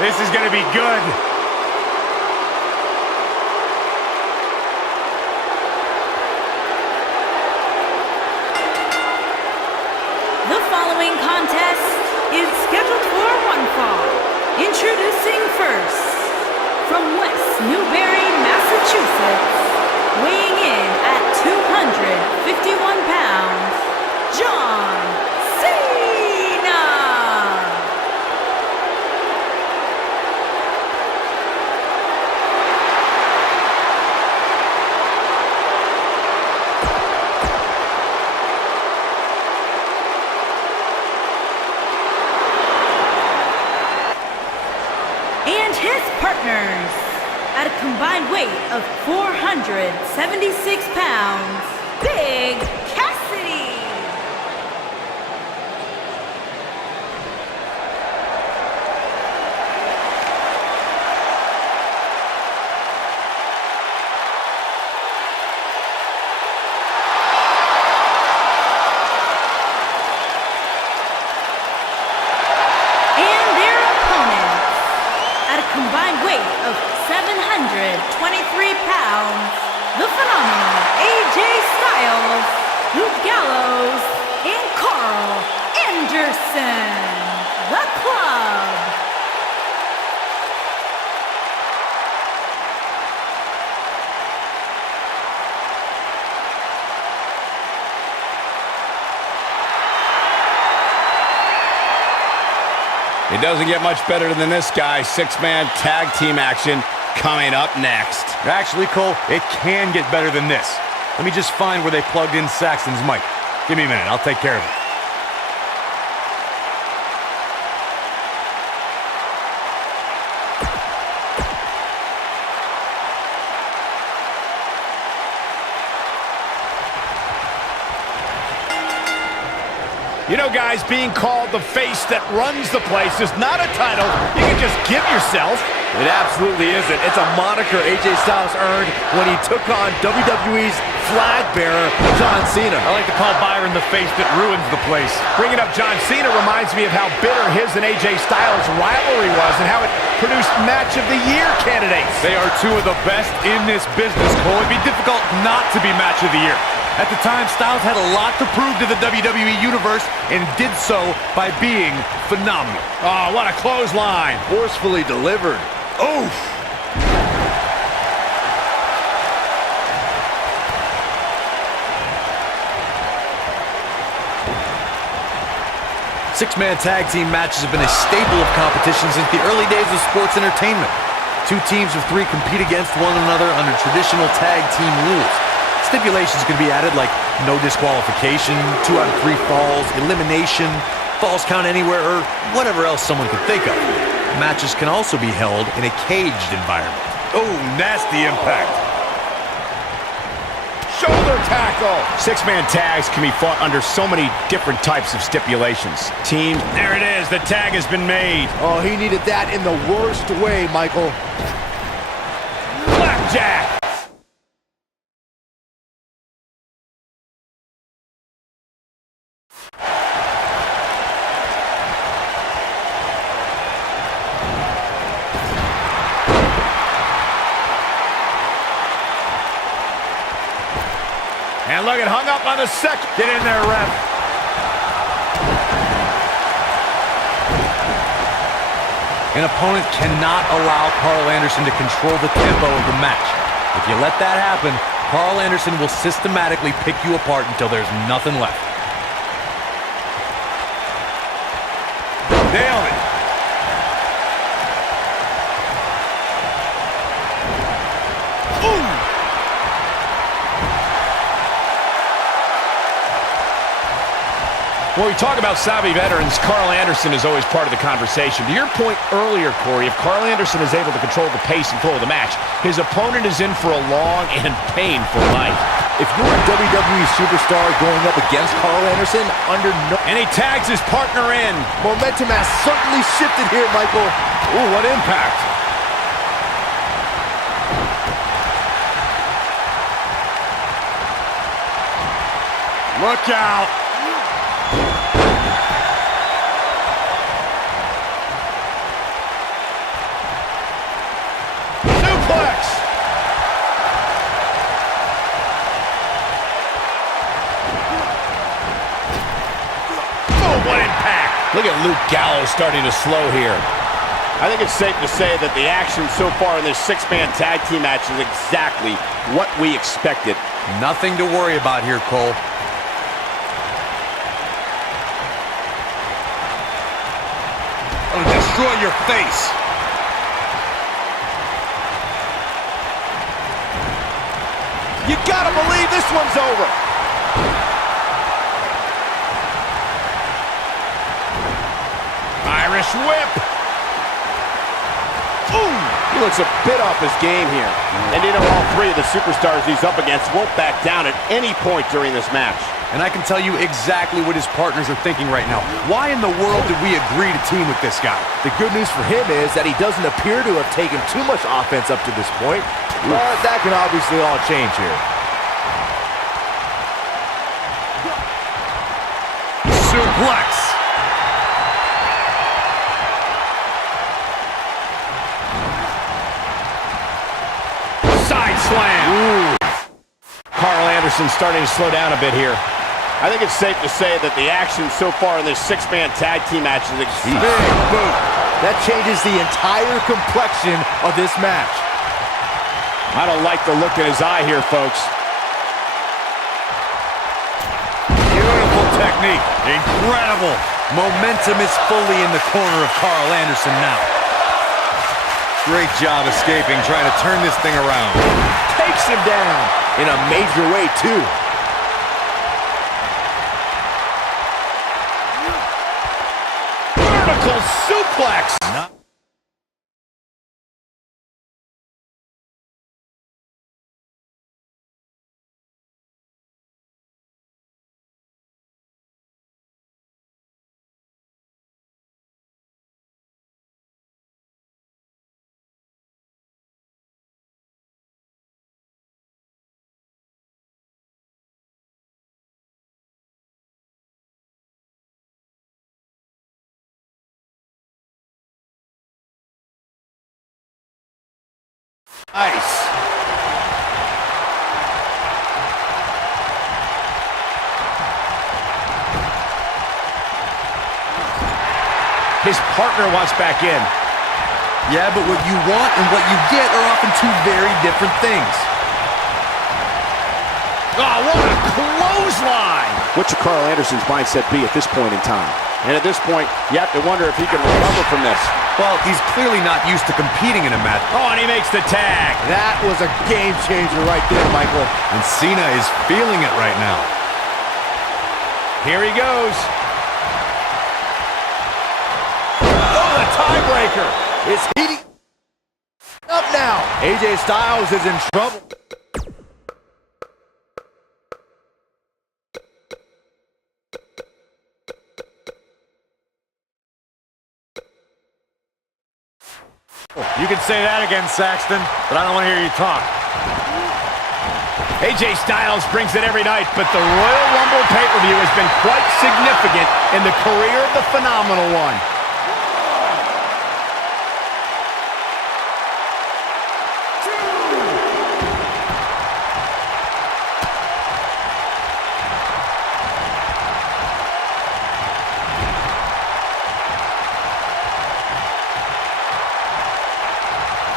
This is going to be good. The following contest is scheduled for one fall. Introducing first, from West Newbury, Massachusetts, weighing in at 251 pounds, John Cena! And his partners, at a combined weight of 476 pounds, Big Cassidy. And their opponents, at a combined weight of 723 pounds, the phenomenal AJ Styles, Luke Gallows, and Carl Anderson, the Club. It doesn't get much better than this, guy. Six-man tag team action coming up next. Actually, Cole, it can get better than this. Let me just find where they plugged in Saxton's mic. Give me a minute, I'll take care of it. You know, guys, being called the face that runs the place is not a title you can just give yourself. It absolutely isn't. It's a moniker AJ Styles earned when he took on WWE's flag bearer, John Cena. I like to call Byron the face that ruins the place. Bringing up John Cena reminds me of how bitter his and AJ Styles' rivalry was and how it produced Match of the Year candidates. They are two of the best in this business, Cole. It'd be difficult not to be Match of the Year. At the time, Styles had a lot to prove to the WWE Universe and did so by being phenomenal. Oh, what a clothesline. Forcefully delivered. Oof. Six-man tag team matches have been a staple of competition since the early days of sports entertainment. Two teams of three compete against one another under traditional tag team rules. Stipulations can be added like no disqualification, 2 out of 3 falls, elimination, falls count anywhere, or whatever else someone could think of. Matches can also be held in a caged environment. Oh, nasty impact. Shoulder tackle. Six-man tags can be fought under so many different types of stipulations. Team, there it is. The tag has been made. Oh, he needed that in the worst way, Michael. Blackjack. And look, it hung up on the second. Get in there, ref. An opponent cannot allow Carl Anderson to control the tempo of the match. If you let that happen, Carl Anderson will systematically pick you apart until there's nothing left. Nailed it. When we talk about savvy veterans, Carl Anderson is always part of the conversation. To your point earlier, Corey, if Carl Anderson is able to control the pace and flow of the match, his opponent is in for a long and painful night. If you're a WWE superstar going up against Carl Anderson, under no... And he tags his partner in. Momentum has certainly shifted here, Michael. Ooh, what impact. Look out. Look at Luke Gallows starting to slow here. I think it's safe to say that the action so far in this six-man tag team match is exactly what we expected. Nothing to worry about here, Cole. It'll destroy your face. You gotta believe this one's over. Irish whip. Boom! He looks a bit off his game here. And you know, all three of the superstars he's up against won't back down at any point during this match. And I can tell you exactly what his partners are thinking right now. Why in the world did we agree to team with this guy? The good news for him is that he doesn't appear to have taken too much offense up to this point. But that can obviously all change here. Suplex. Side slam. Ooh. Carl Anderson starting to slow down a bit here. I think it's safe to say that the action so far in this six-man tag team match is Big boot. That changes the entire complexion of this match. I don't like the look in his eye here, folks. Beautiful technique. Incredible. Momentum is fully in the corner of Carl Anderson now. Great job escaping, trying to turn this thing around. Takes him down in a major way, too. Vertical suplex. Nice. His partner wants back in. Yeah, but what you want and what you get are often two very different things. Oh, what a clothesline! What should Carl Anderson's mindset be at this point in time? And at this point, you have to wonder if he can recover from this. Well, he's clearly not used to competing in a match. Oh, and he makes the tag. That was a game changer right there, Michael. And Cena is feeling it right now. Here he goes. Oh, the tiebreaker. It's heating up now. AJ Styles is in trouble. You can say that again, Saxton, but I don't want to hear you talk. AJ Styles brings it every night, but the Royal Rumble pay-per-view has been quite significant in the career of the Phenomenal One.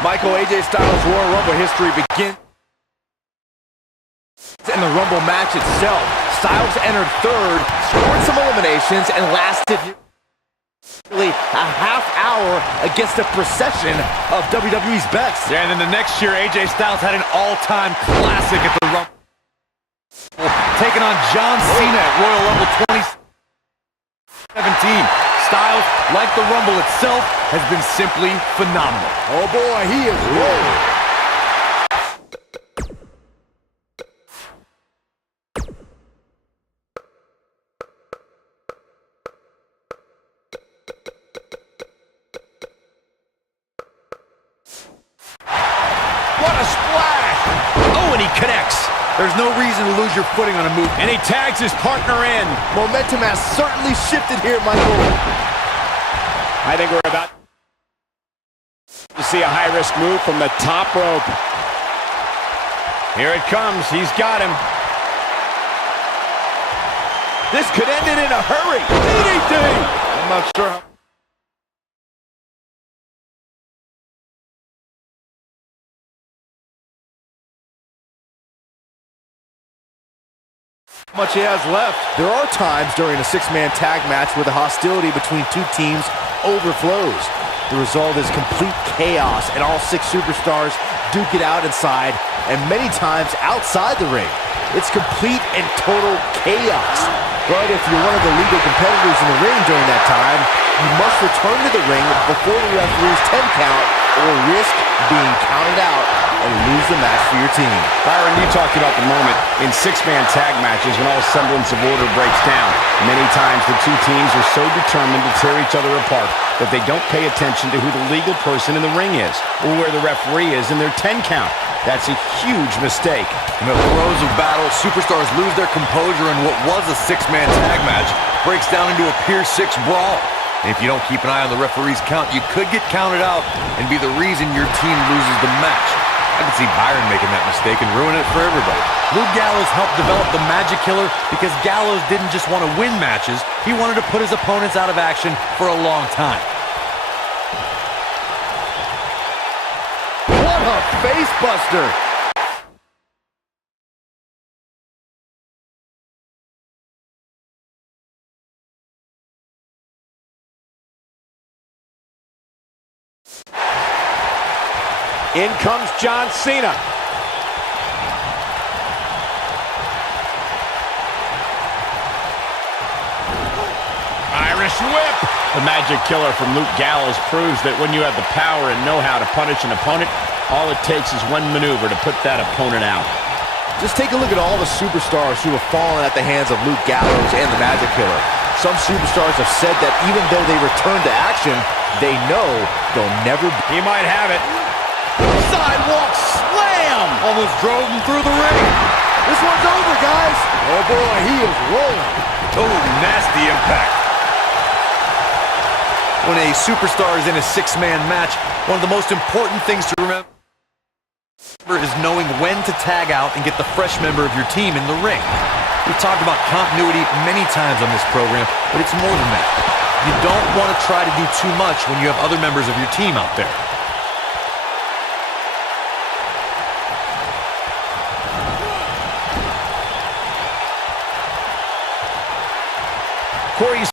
Michael, AJ Styles' Royal Rumble history begins in the Rumble match itself. Styles entered third, scored some eliminations, and lasted nearly a half hour against a procession of WWE's best. Yeah, and then the next year, AJ Styles had an all-time classic at the Rumble, taking on John Cena at Royal Rumble 2017. Styles, like the Rumble itself, has been simply phenomenal. Oh boy, he is rolling. What a splash! Oh, and he connects. There's no reason to lose your footing on a move. And he tags his partner in. Momentum has certainly shifted here, Michael. I think we're about to see a high-risk move from the top rope. Here it comes. He's got him. This could end it in a hurry. DDT! not sure how much he has left. There are times during a six-man tag match where the hostility between two teams overflows. The result is complete chaos, and all six superstars duke it out inside, and many times outside the ring. It's complete and total chaos. But if you're one of the legal competitors in the ring during that time, you must return to the ring before the referee's 10 count or risk being counted out and lose the match for your team. Byron, you talked about the moment in six-man tag matches when all semblance of order breaks down. Many times the two teams are so determined to tear each other apart that they don't pay attention to who the legal person in the ring is or where the referee is in their 10 count. That's a huge mistake. In the throes of battle, superstars lose their composure, and what was a six-man tag match breaks down into a Pier 6 brawl. And if you don't keep an eye on the referee's count, you could get counted out and be the reason your team loses the match. I could see Byron making that mistake and ruin it for everybody. Luke Gallows helped develop the Magic Killer because Gallows didn't just want to win matches, he wanted to put his opponents out of action for a long time. What a face buster! In comes John Cena. Irish whip. The Magic Killer from Luke Gallows proves that when you have the power and know-how to punish an opponent, all it takes is one maneuver to put that opponent out. Just take a look at all the superstars who have fallen at the hands of Luke Gallows and the Magic Killer. Some superstars have said that even though they return to action, they know they'll never be. He might have it. Sidewalk slam! Almost drove him through the ring. This one's over, guys. Oh boy, he is rolling. Oh, nasty impact. When a superstar is in a six-man match, one of the most important things to remember is knowing when to tag out and get the fresh member of your team in the ring. We've talked about continuity many times on this program, but it's more than that. You don't want to try to do too much when you have other members of your team out there. Corey